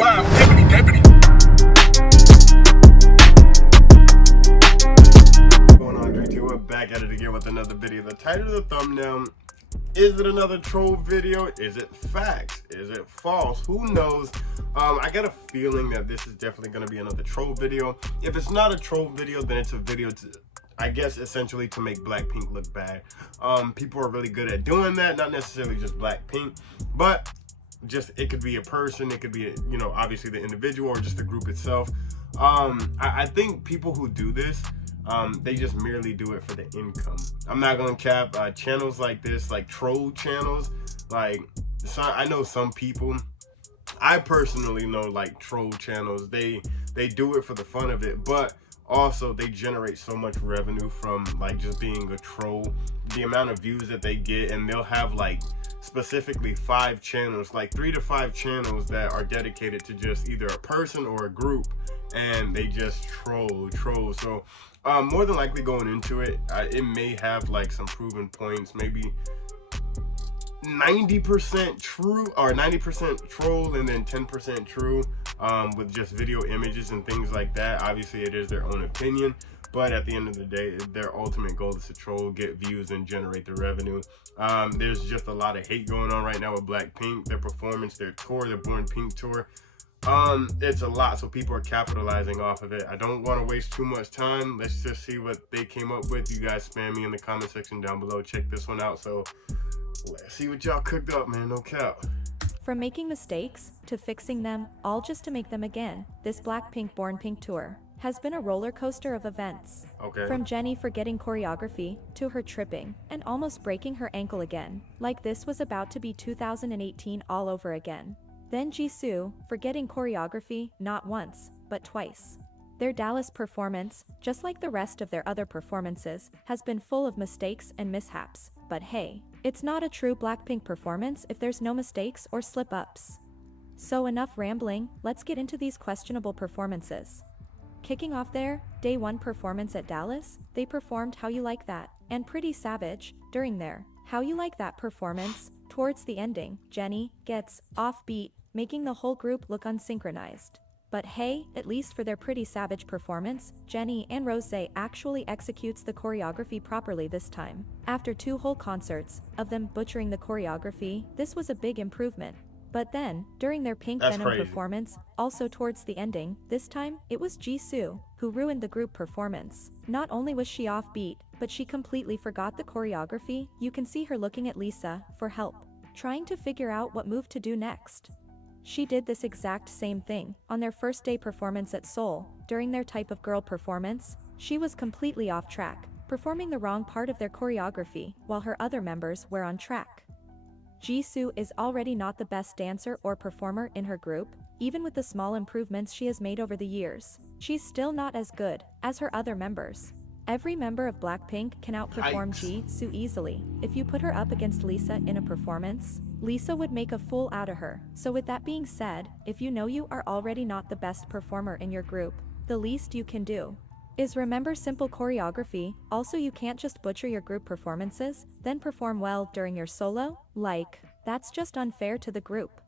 Wow, deputy, deputy. Going on, DreamTeam? We're back at it again with another video. The title of the thumbnail, is it another troll video? Is it facts? Is it false? Who knows? I got a feeling that this is definitely going to be another troll video. If it's not a troll video, then it's a video to, I guess, essentially to make Blackpink look bad. People are really good at doing that, not necessarily just Blackpink, but just it could be a person, it could be, you know, obviously the individual or just the group itself. I think people who do this, they just merely do it for the income. I'm not gonna cap. Channels like this, like troll channels, like I know some people, I personally know, like troll channels, they do it for the fun of it, but also they generate so much revenue from like just being a troll, the amount of views that they get, and they'll have like specifically 5 channels, like 3 to 5 channels that are dedicated to just either a person or a group, and they just troll. So more than likely going into it, it may have like some proven points, maybe 90% true or 90% troll and then 10% true, with just video images and things like that. Obviously it is their own opinion, but at the end of the day, their ultimate goal is to troll, get views, and generate the revenue. There's just a lot of hate going on right now with Blackpink, their performance, their tour, their Born Pink tour. It's a lot, so people are capitalizing off of it. I don't want to waste too much time. Let's just see what they came up with. You guys spam me in the comment section down below. Check this one out. So let's see what y'all cooked up, man. No cap. From making mistakes to fixing them, all just to make them again, this Blackpink Born Pink tour has been a roller coaster of events. Okay. From Jennie forgetting choreography to her tripping and almost breaking her ankle again, like this was about to be 2018 all over again. Then Jisoo forgetting choreography not once, but twice. Their Dallas performance, just like the rest of their other performances, has been full of mistakes and mishaps, but hey, it's not a true Blackpink performance if there's no mistakes or slip-ups. So enough rambling, let's get into these questionable performances. Kicking off their Day 1 performance at Dallas, they performed How You Like That, and Pretty Savage. During their How You Like That performance, towards the ending, Jennie gets off beat, making the whole group look unsynchronized. But hey, at least for their Pretty Savage performance, Jennie and Rose actually executes the choreography properly this time. After 2 whole concerts of them butchering the choreography, this was a big improvement. But then, during their Pink Venom performance, also towards the ending, this time, it was Jisoo who ruined the group performance. Not only was she off beat, but she completely forgot the choreography. You can see her looking at Lisa for help, trying to figure out what move to do next. She did this exact same thing on their first day performance at Seoul. During their Type of Girl performance, she was completely off track, performing the wrong part of their choreography, while her other members were on track. Jisoo is already not the best dancer or performer in her group. Even with the small improvements she has made over the years, she's still not as good as her other members. Every member of Blackpink can outperform Jisoo easily. If you put her up against Lisa in a performance, Lisa would make a fool out of her. So with that being said, if you know you are already not the best performer in your group, the least you can do is remember simple choreography. Also, you can't just butcher your group performances, then perform well during your solo. Like, that's just unfair to the group.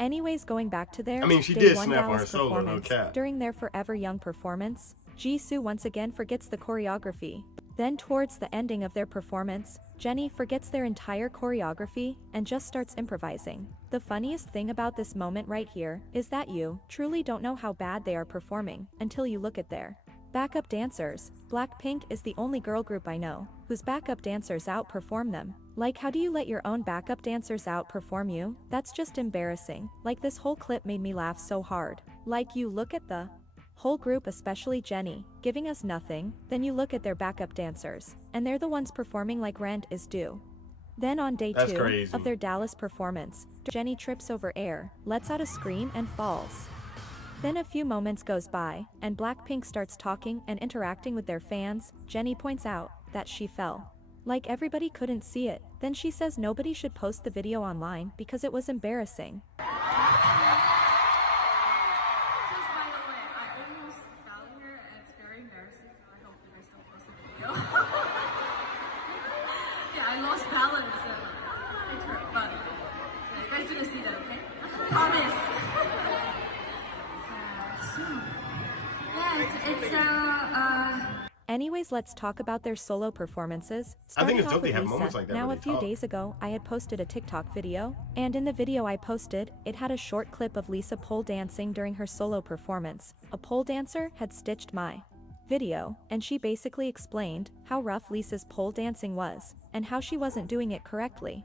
Anyways, going back to their she Day did 1 snap on her Dallas solo, no performance, cap. during their Forever Young performance, Jisoo once again forgets the choreography. Then towards the ending of their performance, Jennie forgets their entire choreography and just starts improvising. The funniest thing about this moment right here is that you truly don't know how bad they are performing until you look at their backup dancers. Blackpink is the only girl group I know whose backup dancers outperform them. Like, how do you let your own backup dancers outperform you? That's just embarrassing. Like, this whole clip made me laugh so hard. Like, you look at the whole group, especially Jennie, giving us nothing, then you look at their backup dancers, and they're the ones performing like rent is due. Then on day 2 of their Dallas performance, Jennie trips over air, lets out a scream and falls. Then a few moments goes by, and Blackpink starts talking and interacting with their fans. Jennie points out that she fell. Like, everybody couldn't see it. Then she says nobody should post the video online because it was embarrassing. I lost balance. It hurt, but you guys didn't see that, okay? Promise. Yeah, Anyways, let's talk about their solo performances. I think Starting it's off dope they with have Lisa. moments like that Now, where a they few talk. days ago, I had posted a TikTok video, and in the video I posted, it had a short clip of Lisa pole dancing during her solo performance. A pole dancer had stitched my video, and she basically explained how rough Lisa's pole dancing was, and how she wasn't doing it correctly.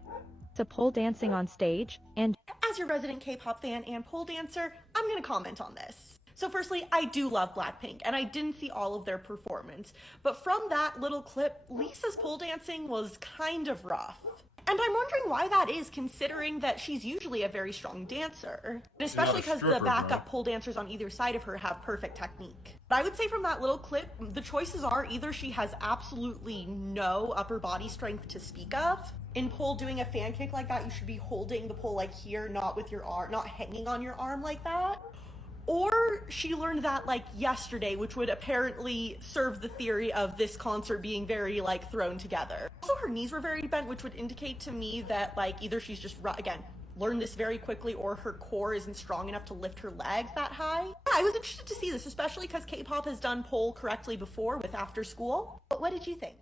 To pole dancing on stage, and As your resident K-pop fan and pole dancer, I'm gonna comment on this. So firstly, I do love BLACKPINK, and I didn't see all of their performance, but from that little clip, Lisa's pole dancing was kind of rough. And I'm wondering why that is, considering that she's usually a very strong dancer. Especially because the stripper, backup bro. pole dancers on either side of her have perfect technique. But I would say from that little clip, the choices are either she has absolutely no upper body strength to speak of. In pole, doing a fan kick like that, you should be holding the pole like here, not with your arm, not hanging on your arm like that. Or she learned that like yesterday, which would apparently serve the theory of this concert being very like thrown together. Also, her knees were very bent, which would indicate to me that like either she's just, again, learned this very quickly, or her core isn't strong enough to lift her legs that high. Yeah, I was interested to see this, especially because K-pop has done pole correctly before with After School. But what did you think?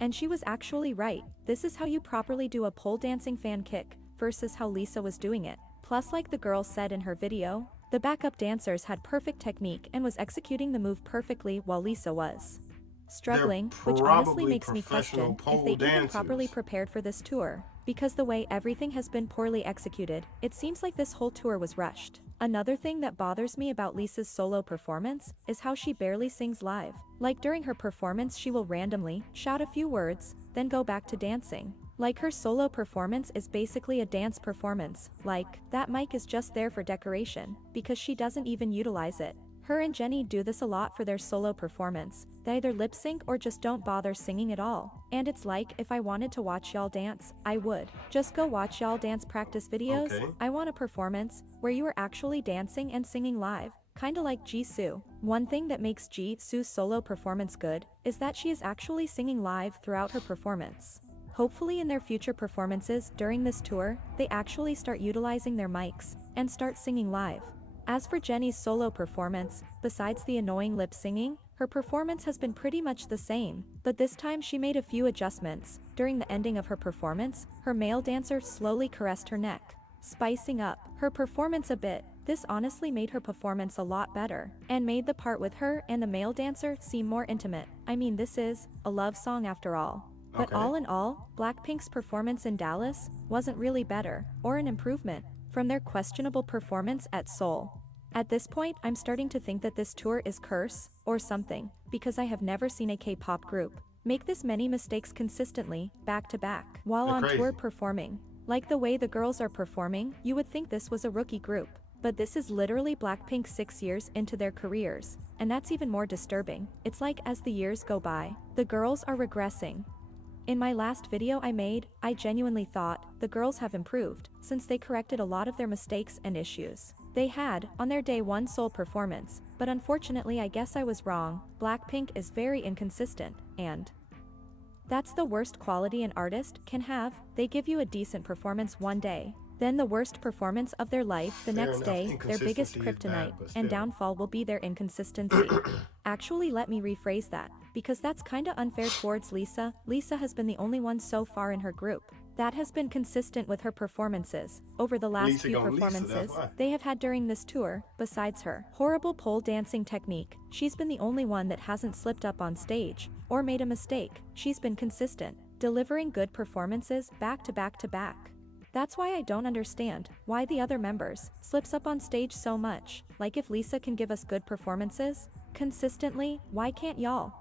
And she was actually right. This is how you properly do a pole dancing fan kick, versus how Lisa was doing it. Plus, like the girl said in her video, the backup dancers had perfect technique and was executing the move perfectly while Lisa was struggling, which honestly probably makes me question if professional they pole even properly dancers. prepared for this tour. Because the way everything has been poorly executed, it seems like this whole tour was rushed. Another thing that bothers me about Lisa's solo performance is how she barely sings live. Like during her performance she will randomly shout a few words, then go back to dancing. Like her solo performance is basically a dance performance, like, that mic is just there for decoration, because she doesn't even utilize it. Her and Jennie do this a lot for their solo performance. They either lip sync or just don't bother singing at all. And it's like, if I wanted to watch y'all dance, I would. Just go watch y'all dance practice videos. Okay. I want a performance where you are actually dancing and singing live. Kinda like Jisoo. One thing that makes Jisoo's solo performance good is that she is actually singing live throughout her performance. Hopefully in their future performances during this tour, they actually start utilizing their mics and start singing live. As for Jennie's solo performance, besides the annoying lip singing, her performance has been pretty much the same, but this time she made a few adjustments. During the ending of her performance, her male dancer slowly caressed her neck, spicing up her performance a bit. This honestly made her performance a lot better, and made the part with her and the male dancer seem more intimate. I mean, this is a love song after all. But all in all, BLACKPINK's performance in Dallas wasn't really better, or an improvement, from their questionable performance at Seoul. At this point, I'm starting to think that this tour is curse, or something, because I have never seen a K-pop group make this many mistakes consistently, back to back, while on tour performing. Like the way the girls are performing, you would think this was a rookie group. But this is literally BLACKPINK 6 years into their careers, and that's even more disturbing. It's like as the years go by, the girls are regressing. In my last video I made, I genuinely thought the girls have improved, since they corrected a lot of their mistakes and issues they had on their day one Seoul performance, but unfortunately I guess I was wrong. BLACKPINK is very inconsistent, and that's the worst quality an artist can have. They give you a decent performance one day, then the worst performance of their life the next day. Their biggest kryptonite and downfall will be their inconsistency. Actually, let me rephrase that, because that's kinda unfair towards Lisa. Lisa has been the only one so far in her group that has been consistent with her performances over the last few performances they have had during this tour. Besides her horrible pole dancing technique, she's been the only one that hasn't slipped up on stage or made a mistake. She's been consistent, delivering good performances back to back to back. That's why I don't understand why the other members slips up on stage so much. Like, if Lisa can give us good performances consistently, why can't y'all?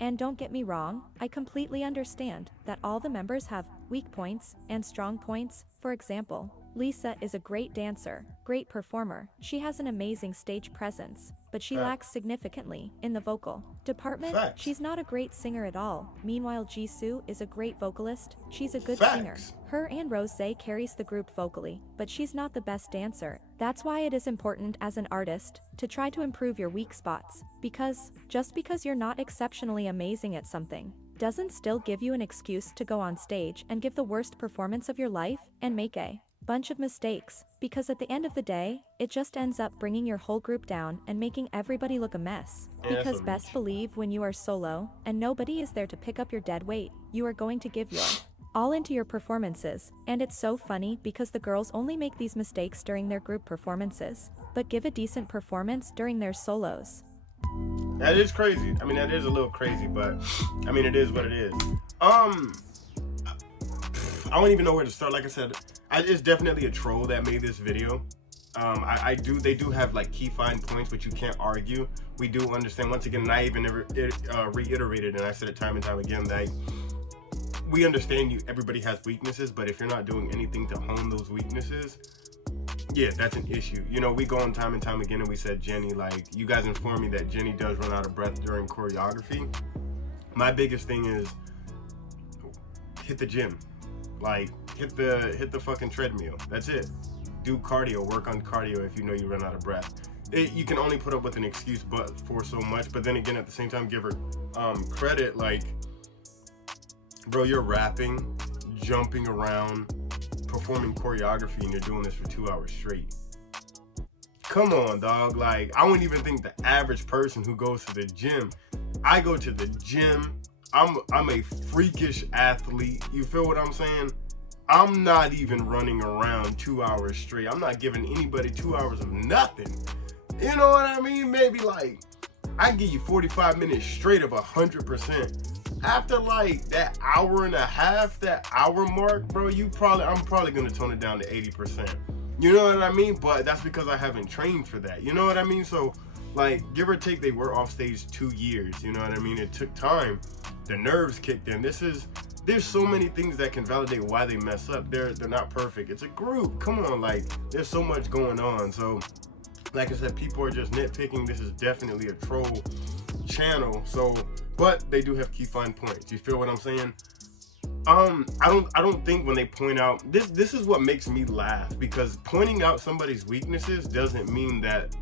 And don't get me wrong, I completely understand that all the members have weak points and strong points. For example, Lisa is a great dancer, great performer, she has an amazing stage presence, but she lacks significantly in the vocal department. She's not a great singer at all. Meanwhile, Jisoo is a great vocalist, she's a good singer. Her and Rose carries the group vocally, but she's not the best dancer. That's why it is important as an artist to try to improve your weak spots, because just because you're not exceptionally amazing at something doesn't still give you an excuse to go on stage and give the worst performance of your life and make a bunch of mistakes, because at the end of the day, it just ends up bringing your whole group down and making everybody look a mess. Yeah, Because that's a best reach. believe when you are solo, and nobody is there to pick up your dead weight, you are going to give your all into your performances, and it's so funny because the girls only make these mistakes during their group performances, but give a decent performance during their solos. That is crazy. I mean, that is a little crazy, but I mean, it is what it is. I don't even know where to start. Like I said, it's definitely a troll that made this video. They do have like key fine points, which you can't argue. We do understand, once again, and I even reiterated, and I said it time and time again, that we understand everybody has weaknesses, but if you're not doing anything to hone those weaknesses, yeah, that's an issue. You know, we go on time and time again, and we said Jenny, like, you guys informed me that Jenny does run out of breath during choreography. My biggest thing is hit the gym. Like, hit the fucking treadmill. That's it. Do cardio. Work on cardio if you know you run out of breath. You can only put up with an excuse for so much, but then again, at the same time, give her credit. Like, bro, you're rapping, jumping around, performing choreography, and you're doing this for 2 hours straight. Come on, dog. Like, I wouldn't even think the average person who goes to the gym. I go to the gym. I'm a freakish athlete. You feel what I'm saying? I'm not even running around 2 hours straight. I'm not giving anybody 2 hours of nothing. You know what I mean? Maybe like, I give you 45 minutes straight of 100%. After like that hour and a half, that hour mark, bro, I'm probably gonna tone it down to 80%. You know what I mean? But that's because I haven't trained for that. You know what I mean? So, like, give or take, they were off stage 2 years. You know what I mean? It took time. The nerves kicked in. There's so many things that can validate why they mess up. They're not perfect. It's a group. Come on, like, there's so much going on. So, like I said, people are just nitpicking. This is definitely a troll channel. So, but they do have key fine points. You feel what I'm saying? I don't think when they point out this is what makes me laugh, because pointing out somebody's weaknesses doesn't mean that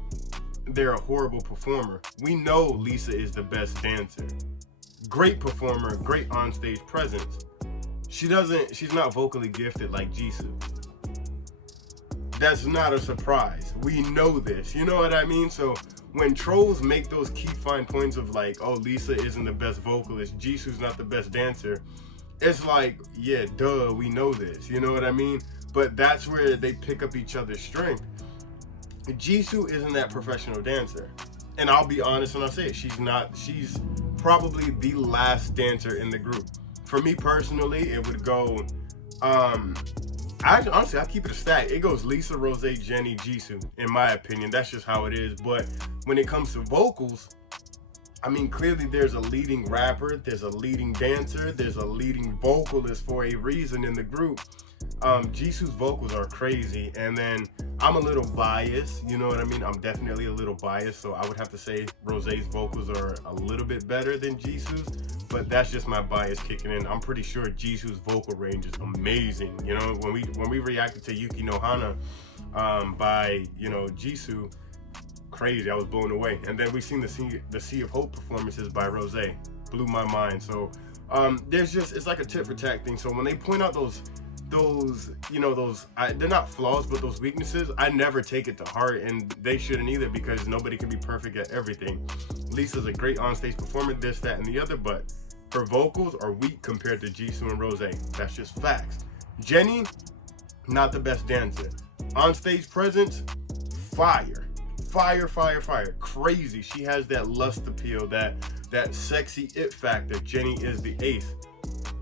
they're a horrible performer. We know Lisa is the best dancer. Great performer, great onstage presence. She's not vocally gifted like Jisoo. That's not a surprise. We know this. You know what I mean? So when trolls make those key fine points of like, oh, Lisa isn't the best vocalist, Jisoo's not the best dancer, it's like, yeah, duh, we know this. You know what I mean? But that's where they pick up each other's strength. Jisoo isn't that professional dancer. And I'll be honest when I say it, she's probably the last dancer in the group. For me personally, it would go, honestly, I'll keep it a stack. It goes Lisa, Rose, Jenny, Jisoo, in my opinion. That's just how it is. But when it comes to vocals, I mean, clearly there's a leading rapper, there's a leading dancer, there's a leading vocalist for a reason in the group. Jisoo's vocals are crazy, and then I'm a little biased, you know what I mean? I'm definitely a little biased, so I would have to say Rose's vocals are a little bit better than Jisoo's, but that's just my bias kicking in. I'm pretty sure Jisoo's vocal range is amazing. You know, when we reacted to Yuki no Hana by, you know, Jisoo, crazy, I was blown away. And then we seen the Sea of Hope performances by Rose, blew my mind. So it's like a tit for tat thing. So when they point out those they're not flaws, but those weaknesses, I never take it to heart, and they shouldn't either, because nobody can be perfect at everything. Lisa's a great onstage performer, this, that, and the other, but her vocals are weak compared to Jisoo and Rose. That's just facts. Jenny, not the best dancer. Onstage presence, fire. Crazy. She has that lust appeal, that sexy it factor. Jenny is the ace.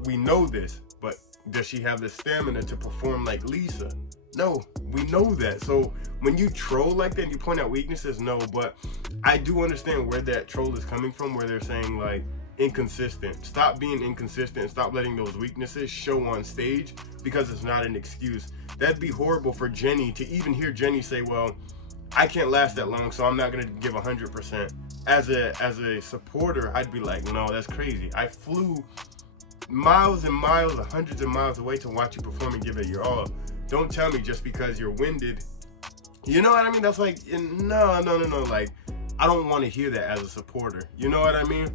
We know this, but does she have the stamina to perform like Lisa? No, we know that. So when you troll like that and you point out weaknesses, no, but I do understand where that troll is coming from, where they're saying like inconsistent. Stop being inconsistent. Stop letting those weaknesses show on stage, because it's not an excuse. That'd be horrible for Jenny to even hear Jenny say, well, I can't last that long, so I'm not gonna give 100%. As a supporter, I'd be like, no, that's crazy. I flew miles and miles, hundreds of miles away to watch you perform and give it your all. Don't tell me just because you're winded. You know what I mean? That's like, no. Like, I don't want to hear that as a supporter. You know what I mean?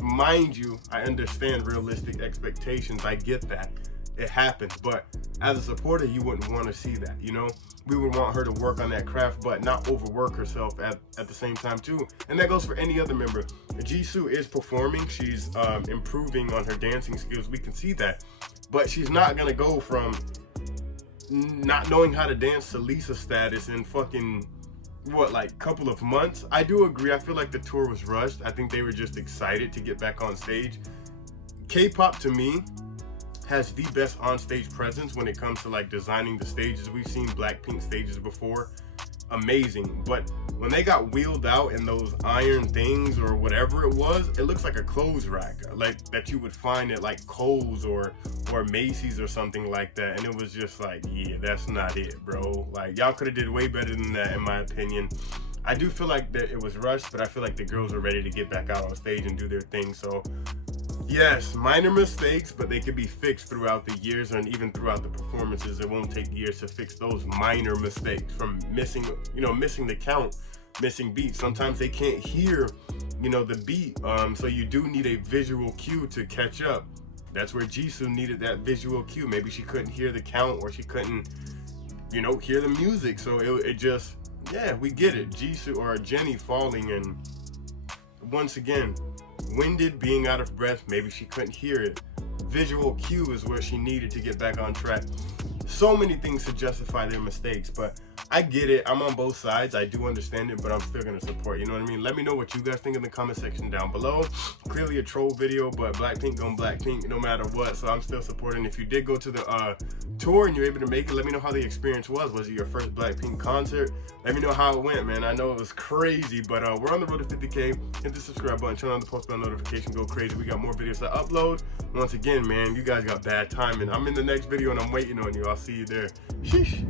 Mind you, I understand realistic expectations. I get that. it happens. But as a supporter, you wouldn't want to see that, you know? We would want her to work on that craft, but not overwork herself at the same time too. And that goes for any other member. Jisoo is performing. She's improving on her dancing skills. We can see that. But she's not going to go from not knowing how to dance to Lisa status in fucking, what, like couple of months. I do agree. I feel like the tour was rushed. I think they were just excited to get back on stage. K-pop to me has the best on-stage presence when it comes to like designing the stages. We've seen BLACKPINK stages before, amazing, but when they got wheeled out in those iron things or whatever it was, it looks like a clothes rack, like that you would find at like Kohl's or Macy's or something like that. And it was just like, yeah, that's not it, bro. Like, y'all could have did way better than that, in my opinion. I do feel like that it was rushed, but I feel like the girls are ready to get back out on stage and do their thing. So yes, minor mistakes, but they could be fixed throughout the years and even throughout the performances. It won't take years to fix those minor mistakes from missing, you know, missing the count, missing beats. Sometimes they can't hear, you know, the beat. So you do need a visual cue to catch up. That's where Jisoo needed that visual cue. Maybe she couldn't hear the count, or she couldn't, you know, hear the music. So it just, yeah, we get it. Jisoo or Jennie falling, and once again, winded, being out of breath, maybe she couldn't hear it. Visual cue is where she needed to get back on track. So many things to justify their mistakes, but I get it. I'm on both sides. I do understand it, but I'm still gonna support, you know what I mean? Let me know what you guys think in the comment section down below. Clearly a troll video, but BLACKPINK going BLACKPINK no matter what, so I'm still supporting. If you did go to the tour and you're able to make it, let me know how the experience was. Was it your first BLACKPINK concert? Let me know how it went, man. I know it was crazy, but we're on the road to 50K. Hit the subscribe button, turn on the post bell notification, go crazy. We got more videos to upload. Once again, man, you guys got bad timing. I'm in the next video and I'm waiting on you. I'll see you there. Sheesh.